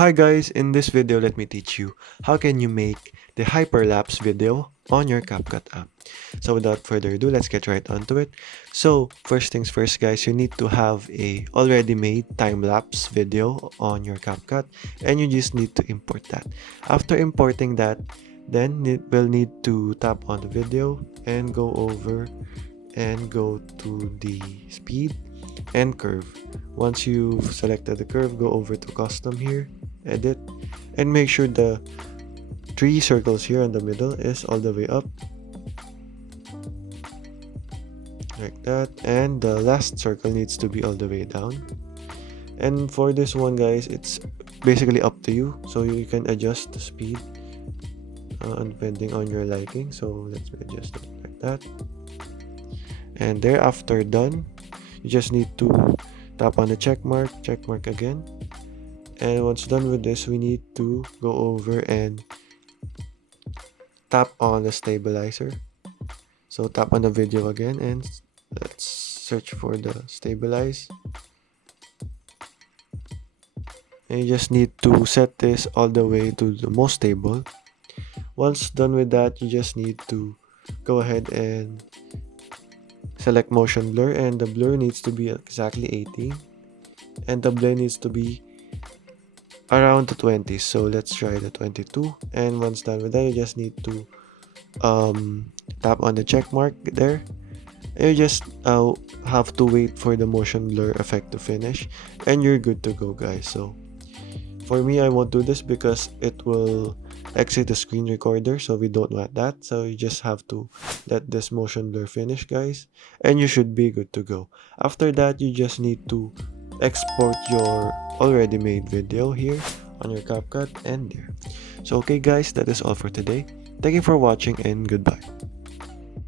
Hi guys, in this video let me teach you how can you make the hyperlapse video on your CapCut app. So without further ado, let's get right onto it. So first things first guys, you need to have a already made time-lapse video on your CapCut and you just need to import that. After importing that, then we'll need to tap on the video and go over and go to the speed and curve. Once you've selected the curve, go over to custom here, edit, and make sure the three circles here in the middle is all the way up like that, and the last circle needs to be all the way down. And for this one guys, it's basically up to you, so you can adjust the speed depending on your liking. So let's adjust it like that, and thereafter done, you just need to tap on the check mark again, and once done with this, we need to go over and tap on the stabilizer. So tap on the video again and let's search for the stabilize, and you just need to set this all the way to the most stable. Once done with that, you just need to go ahead and select motion blur, and the blur needs to be exactly 18 and the blend needs to be around the 20s. So let's try the 22, and once done with that, you just need to tap on the check mark there. You just have to wait for the motion blur effect to finish and you're good to go guys. So for me, I won't do this because it will exit the screen recorder, so we don't want that. So you just have to let this motion blur finish guys, and you should be good to go. After that, you just need to export your already made video here on your CapCut and there. So okay guys, that is all for today. Thank you for watching and goodbye.